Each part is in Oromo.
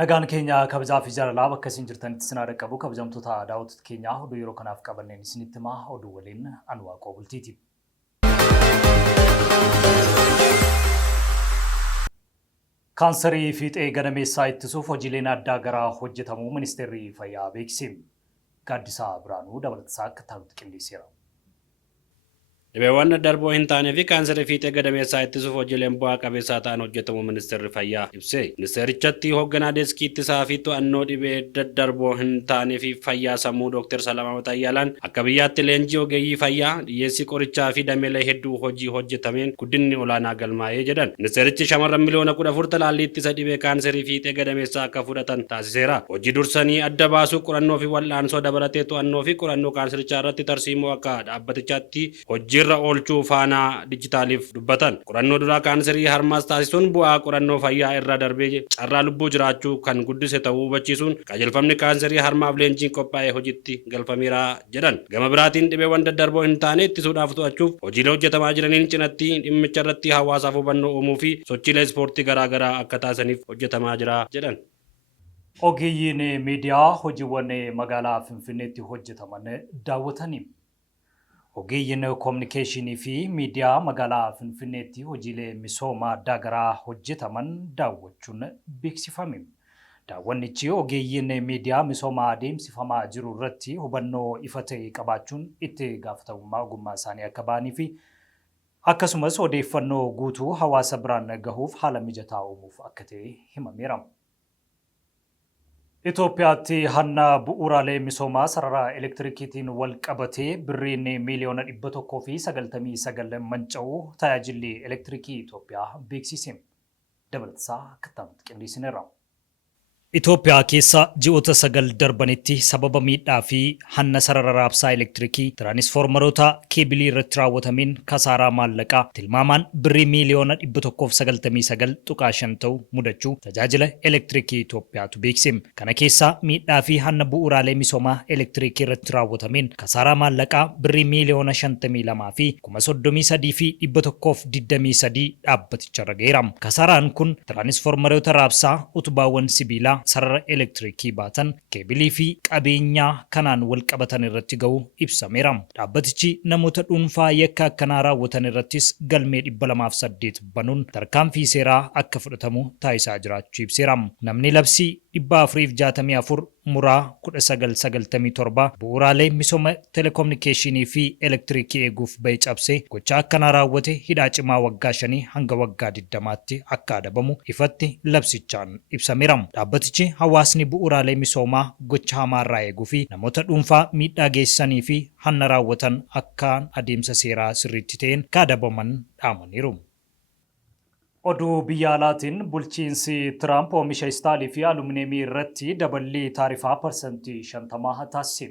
Nagaan keenya kabajaa fi jaalalaa bakka isin jirtanitti isin qabu kabajamtoota daawwattoota keenyaa oduu yeroo kanaaf qabanneen isinitti himaa oduu waliin Anwaaqoo Bultiiti. Kaansarii fiixee gadameessaa ittisuuf hojiileen addaa garaa hojjetamuu ministeerri fayyaa beeksise. Gaaddisaa Biraanuu dabalataa akka ta'utti qindeesseera. Dhibeewwan darboo hin taanee fi kaansarii fiixee gadameessaa ittisuuf hojiileen bu'aa qabeessaa ta'an hojjetamu ministeerri fayyaa ibse. Ministeerichatti hoogganaa deeskii ittisaa fi to'annoo dhibee daddarboo hin taanee fi fayyaa sammuu Dr. Salamaawwat Ayyaalaan akka biyyaatti leenjii ogeeyyii fayyaa dhiyeessii qorichaa fi dameelee hedduu hojii hojjetameen guddinni olaanaa galmaa'ee jedhan. Ministeerichi shamarran miliyoona 14 talaallii ittisa dhibee kaansarii fiixee gadameessaa akka fudhatan taasiseera. Hojii dursanii adda baasuu qorannoo fi wal'aansoo dabalatee to'annoo fi qorannoo kaansarichaa irratti tarsiimoo akka dhaabbatichaatti hojii irra oolchuu faanaa dijitaaliif dubbatan. Qorannoo duraa kaansarii harmaas taasisuun bu'aa qorannoo fayyaa irra darbee carraa lubbuu jiraachuu kan guddise ta'uu hubachiisuun qajeelfamni kaansarii harmaaf leenjiin qophaa'ee hojiitti galfameera jedhan. Gama biraatiin dhibeewwan daddarboo hin taane ittisuudhaaf to'achuuf hojiilee hojjetamaa jiraniin cinatti dhimmicha irratti hawaasaaf hubannoo uumuu fi sochiilee ispoortii garaagaraa akka taasisaniif hojjetamaa jira jedhan. Ogeeyyiin miidiyaa hojiiwwan magaalaa Finfinneetti hojjetaman daawwatanii. Ogeeyyiin kominikeeshinii fi miidiyaa magaalaa Finfinneetti hojiilee misoomaa addaa garaa hojjetaman daawwachuun beeksifame. Daawwannichi ogeeyyiin miidiyaa misoomaa adeemsifamaa jiru irratti hubannoo ifa ta'e qabaachuun itti gaafatamummaa ogummaa isaanii akka ba'anii fi akkasumas odeeffannoo guutuu hawaasa biraan gahuuf haala mijataa uumuuf akka ta'e himameera. Itoophiyaatti hanna bu'uuraalee misoomaa sarara elektirikiitiin wal qabatee birriin miiliyoona 199 manca'uu tajaajilli elektirikii Itoophiyaa beeksise. Dabalataa akka ta'utti qindeessineera. Itoophiyaa keessa ji'oota 9 darbanitti sababa miidhaa fi hanna sarara raabsaa elektirikii tiraanisfoormaroota keebilii irratti raawwatameen kasaaraa maallaqaa tilmaamaan birrii miiliyoona 199.5 ta'u mudachuu tajaajila elektirikii Itoophiyaatu beeksise. Kana keessaa miidhaa fi hanna bu'uuraalee misoomaa elektirikii irratti raawwatameen kasaaraa maallaqaa birrii miiliyoona 52 fi 33,123 dhaabbaticharra ga'eera. Kasaaraan kun tiraanisfoormaroota raabsaa utubaawwan sibiilaa sarara elektirikii baatan keebilii fi qabeenyaa kanaan wal qabatan irratti ga'u ibsameera. Dhaabbatichi namoota dhuunfaa yakka akkanaa raawwatan irrattis galmee 208 banuun tarkaanfii seeraa akka fudhatamu taasisaa jiraachuu ibseera. Namni labsii 464 muraa 1997 bu'uuraalee misooma telekominikeeshinii fi elektirikii eeguuf ba'e cabsee gochaa akkanaa raawwate hidhaa cimaa waggaa 5 hanga waggaa 20tti akka adabamu ifatti labsichaan ibsameera. Dhaabbatichi hawaasni bu'uuraalee misoomaa gocha hamaarraa eeguu fi namoota dhuunfaa miidhaa geessanii fi hanna raawwatan akkaan adeemsa seeraa sirriitti ta'een kaadabaman dhaamaniiru. Oduu biyya alaatiin bulchiinsi Tiraamp oomisha istaalii fi alumineemii irratti daballii taarifaa parsantii 50 taasise.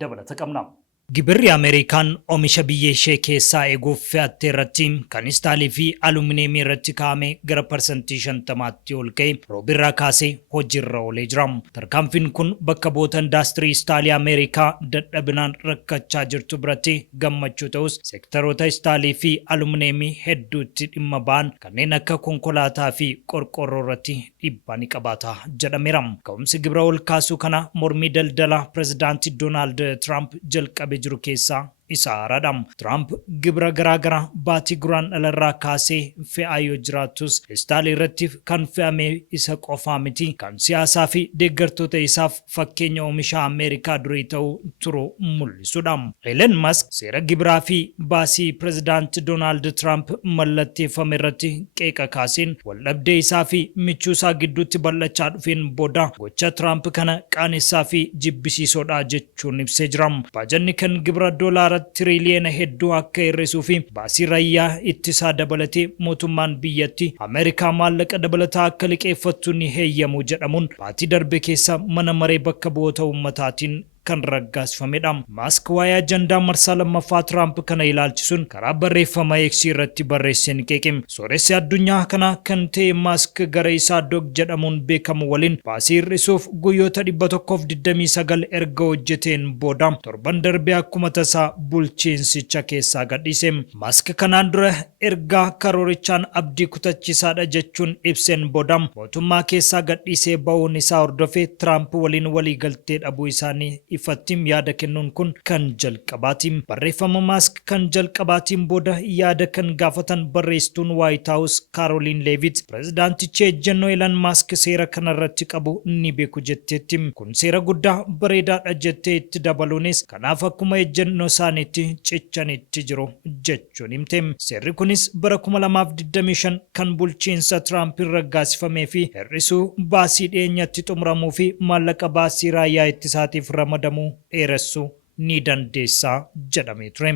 Dabalata qabna. Gibirri Ameerikaan oomisha biyya ishee keessaa eeguuf fe'atte irratti kan istaalii fi alumineemii irratti kaa'ame gara parsantii 50tti ol ka'e roobirraa kaasee hojiirra oolee jira. Tarkaanfiin kun bakka bu'oota indaastirii istaalii Ameerikaa dadhabinaan rakkachaa jirtu biratti gammachuu ta'us seektaroota istaalii fi alumineemii hedduutti dhimma ba'an kanneen akka konkolaataa fi qorqorroo irratti dhiibbaa ni qabaata jedhameera. Ka'umsi gibira ol kaasuu kana mormii daldala pirezidaantii Doonaald Tiraamp jalqabe jiru keessaa isa haaraadha. Tiraamp gibira garaagaraa baatii guraandhalaa kaasee fe'aa yoo jiraatus istaalii irratti kan fe'ame isa qofaa miti kan siyaasaa fi deeggartoota isaaf fakkeenya oomisha Ameerikaa durii ta'uu turu mul'isudha. Elon Musk seera gibiraa fi baasii pirezidaantii Doonaald Tiraamp mallatteeffame irratti qeeqa kaaseen waldhabdee isaa fi michuu isaa gidduutti bal'achaa dhufeen booda gocha Tiraamp kana qaanessaa fi jibbisiisoodha jechuun ibsee jira. Baajanni kan gibira doolaara tiriliyoona hedduu akka hir'isuu fi baasii raayyaa ittisaa dabalatee mootummaan biyyatti Ameerikaa maallaqa dabalataa akka liqeeffattu ni heeyyamu jedhamuun baatii darbe keessa mana maree bakka bu'oota ummataatiin kan raggaasifamedha. Maask waa'ee ajandaa marsaa lammaffaa Tiraamp kana ilaalchisuun karaa barreeffama X irratti barreesseen qeeqe. Sooressi addunyaa kana kan ta'e Maask gara isaa Dog jedhamuun beekamu waliin baasii hir'isuuf guyyoota 129 erga hojjeteen booda torban darbee akkuma tasaa bulchiinsicha keessaa gadhiise. Maask kanaan dura ergaa karoorichaan abdii kutachiisaadha jechuun ibseen booda mootummaa keessaa gadhiisee ba'uun isaa hordofee Tiraamp waliin waliigaltee dhabuu isaanii ifatti yaada kennuun kun kan jalqabaati. Barreeffama Maask kan jalqabaatiin booda yaada kan gaafatan barreessituun White House Caroline Leavitt pirezidaantichi ejjennoo Elon Musk seera kanarratti qabu ni beeku jetteetti. Kun seera guddaa bareedaadha jettee itti dabaluunis kanaaf akkuma ejjennoo isaaniitti cichanitti jiru jechuun himte. Seerri kunis bara 2025 kan bulchiinsa Tiraamp raggaasifamee fi hir'isuu baasii dhiyeenyatti xumuramuu fi maallaqa baasii raayyaa ittisaatiif ramadamuu dheeressuu ni dandeessa jedhamee ture.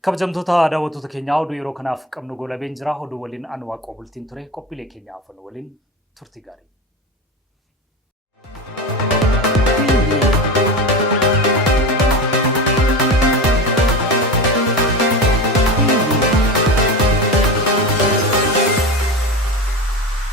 Kabajamtoota daawwattoota keenyaa oduu yeroo kanaaf qabnu goolabeen jira. Oduu waliin anu Waaqoo bultiin ture. Qophiilee keenyaaf waliin turtii gaarii.